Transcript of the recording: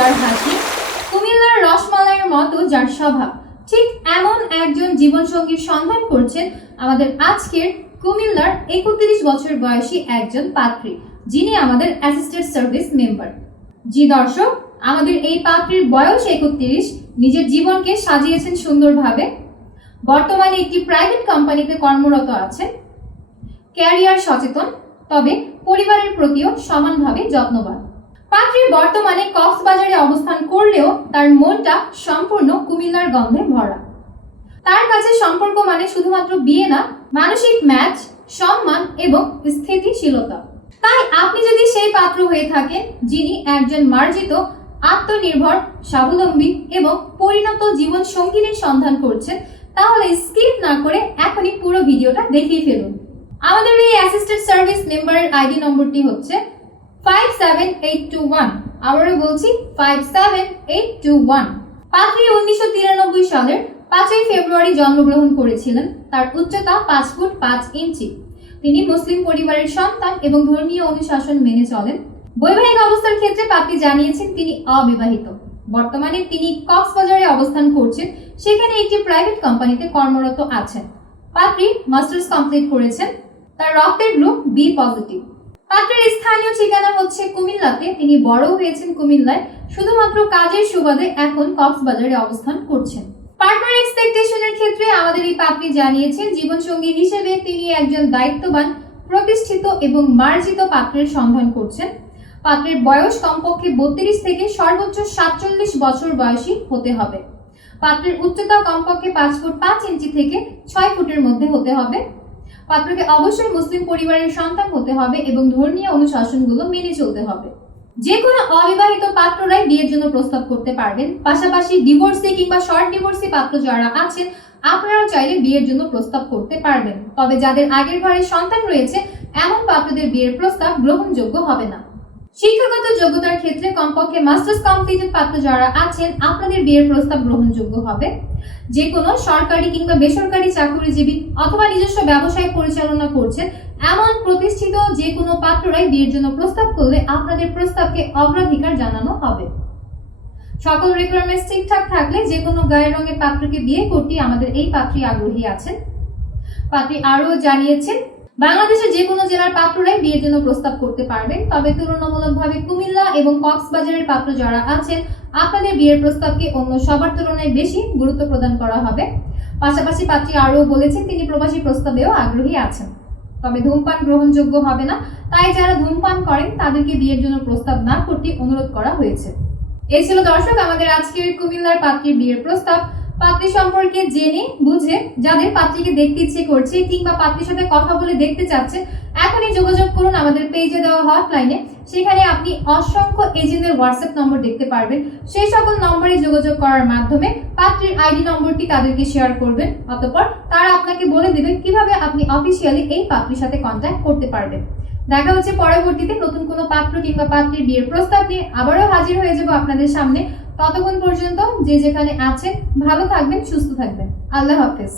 যার হাসি, কুমিল্লার রসমালাইয়ের মতো যার স্বভাব, ঠিক এমন একজন জীবনসঙ্গীর সন্ধান করছেন আমাদের আজকের কুমিল্লার 31 বছর বয়সী একজন পাত্রী, যিনি আমাদের অ্যাসিস্ট্যান্ট সার্ভিস মেম্বার। জি দর্শক, আমাদের এই পাত্রীর বয়স 31, নিজের জীবনকে সাজিয়েছেন সুন্দরভাবে। বর্তমানে একটি প্রাইভেট কোম্পানিতে কর্মরত আছেন। ক্যারিয়ার সচেতন, তবে পরিবারের প্রতিও সমানভাবে যত্নবান। পাত্রী বর্তমানে কক্সবাজারে অবস্থান করলেও তার মনটা সম্পূর্ণ কুমিল্লার গন্ধে ভরা। তার কাছে সম্পর্ক মানে শুধুমাত্র বিয়ে না, মানসিক ম্যাচ, সম্মান এবং স্থিতিশীলতা। তাই আপনি যদি সেই পাত্র হয়ে থাকেন যিনি একজন মার্জিত, আত্মনির্ভর, স্বাবলম্বী এবং পরিণত জীবন সঙ্গিনীর সন্ধান করছেন, তাহলে স্কিপ না করে এখনই পুরো ভিডিওটা দেখিয়ে ফেলুন। আমাদের এই অ্যাসিস্ট্যান্ট সার্ভিস মেম্বারের আইডি নম্বরটি হচ্ছে 57821। আবারও বলছি 57821। পাত্রী 1993 সালের 5 ফেব্রুয়ারি জন্মগ্রহণ করেছিলেন। তার উচ্চতা 5 ফুট 5 ইঞ্চি। তিনি মুসলিম পরিবারের সন্তান এবং ধর্মীয় অনুশাসন মেনে চলেন। বৈবাহিক অবস্থার ক্ষেত্রে পাত্রী জানিয়েছেন তিনি অবিবাহিত। বর্তমানে তিনি কক্সবাজারে অবস্থান করছেন, সেখানে একটি প্রাইভেট কোম্পানিতে কর্মরত আছেন। পাত্রী মাস্টার্স কমপ্লিট করেছেন। তার রক্তের গ্রুপ বি পজিটিভ। পাত্রের স্থানীয় ঠিকানা হচ্ছে কুমিল্লাতে। তিনি বড় হয়েছেন কুমিল্লায়, শুধুমাত্র কাজের সুবাদে এখন কক্সবাজারে অবস্থান করছেন। পার্টনার এক্সপেকটেশনের ক্ষেত্রে আমাদের এই পাত্রী জানিয়েছেন জীবনসঙ্গী হিসেবে তিনি একজন দায়িত্ববান, প্রতিষ্ঠিত এবং মার্জিত পাত্রের সন্ধান করছেন। পাত্রের বয়স কমপক্ষে 32 থেকে সর্বোচ্চ 47 বছর বয়সী হতে হবে। পাত্রের উচ্চতা কমপক্ষে 5 ফুট 5 ইঞ্চি থেকে 6 ফুটের মধ্যে হতে হবে। পাত্রকে অবশ্যই মুসলিম পরিবারের সন্তান হতে হবে এবং ধর্মীয় অনুশাসনগুলো মেনে চলতে হবে। যে কোনো অবিবাহিত পাত্ররাই বিয়ের জন্য প্রস্তাব করতে পারবেন। পাশাপাশি ডিভোর্সি কিংবা শর্ট ডিভোর্সি পাত্র যারা আছেন, আপনারাও চাইলে বিয়ের জন্য প্রস্তাব করতে পারবেন। তবে যাদের আগের ঘরে সন্তান রয়েছে, এমন পাত্রদের বিয়ের প্রস্তাব গ্রহণযোগ্য হবে না। শিক্ষাগত যোগ্যতার ক্ষেত্রে কমপক্ষে মাস্টার্স কমপ্লিটেড পাত্র যারা আছেন, আপনাদের বিয়ের প্রস্তাব গ্রহণযোগ্য হবে। যে কোনো সরকারি কিংবা বেসরকারি চাকরিজীবী অথবা নিজস্ব ব্যবসায় পরিচালনা করছেন, এমন প্রতিষ্ঠিত যে কোনো পাত্ররাই বিয়ের জন্য প্রস্তাব করলে আপনাদের প্রস্তাবকে অগ্রাধিকার জানানো হবে। সকল রিকোয়ারমেন্টস ঠিকঠাক থাকলে যে কোনো গায়ের রঙের পাত্রকে বিয়ে করতে আমাদের এই পাত্রী আগ্রহী আছেন। পাত্রী আরও জানিয়েছেন বাংলাদেশে যে কোনো জেলার পাত্ররাই বিয়ের জন্য প্রস্তাব করতে পারবেন, তবে তুলনামূলকভাবে কুমিল্লা এবং কক্সবাজারের পাত্র যারা আছেন, আপনাদের বিয়ের প্রস্তাবকে অন্য সবার তুলনায় বেশি গুরুত্ব প্রদান করা হবে। পাশাপাশি পাত্রী আরও বলেছেন তিনি প্রবাসী প্রস্তাবেও আগ্রহী আছেন, তবে ধূমপান গ্রহণযোগ্য হবে না। তাই যারা ধূমপান করেন তাদেরকে বিয়ের জন্য প্রস্তাব না করতে অনুরোধ করা হয়েছে। এই ছিল দর্শক আমাদের আজকের কুমিল্লার পাত্রীর বিয়ের প্রস্তাব। পাত্রী সম্পর্কে জেনে বুঝে যাদের পাত্রীকে দেখতে ইচ্ছে করছে কিংবা পাত্রীর সাথে কথা বলে দেখতে চাচ্ছেন, এখনই যোগাযোগ করুন আমাদের পেজে দেওয়া হটলাইনে। সেখানে আপনি অসংখ্য এজেন্টদের হোয়াটসঅ্যাপ নম্বর দেখতে পারবেন। সেই সকল নম্বরে যোগাযোগ করার মাধ্যমে পাত্রীর আইডি নম্বরটি তাদেরকে শেয়ার করবেন। অতঃপর তারা আপনাকে বলে দেবে কিভাবে আপনি অফিসিয়ালি এই পাত্রীর সাথে কন্ট্যাক্ট করতে পারবেন। দেখা হচ্ছে পরবর্তীতে নতুন কোনো পাত্র কিংবা পাত্রীর বিয়ের প্রস্তাব নিয়ে আবারও হাজির হয়ে যাব আপনাদের সামনে। ততক্ষণ পর্যন্ত যে যেখানে আছেন ভালো থাকবেন, সুস্থ থাকবেন। আল্লাহ হাফেজ।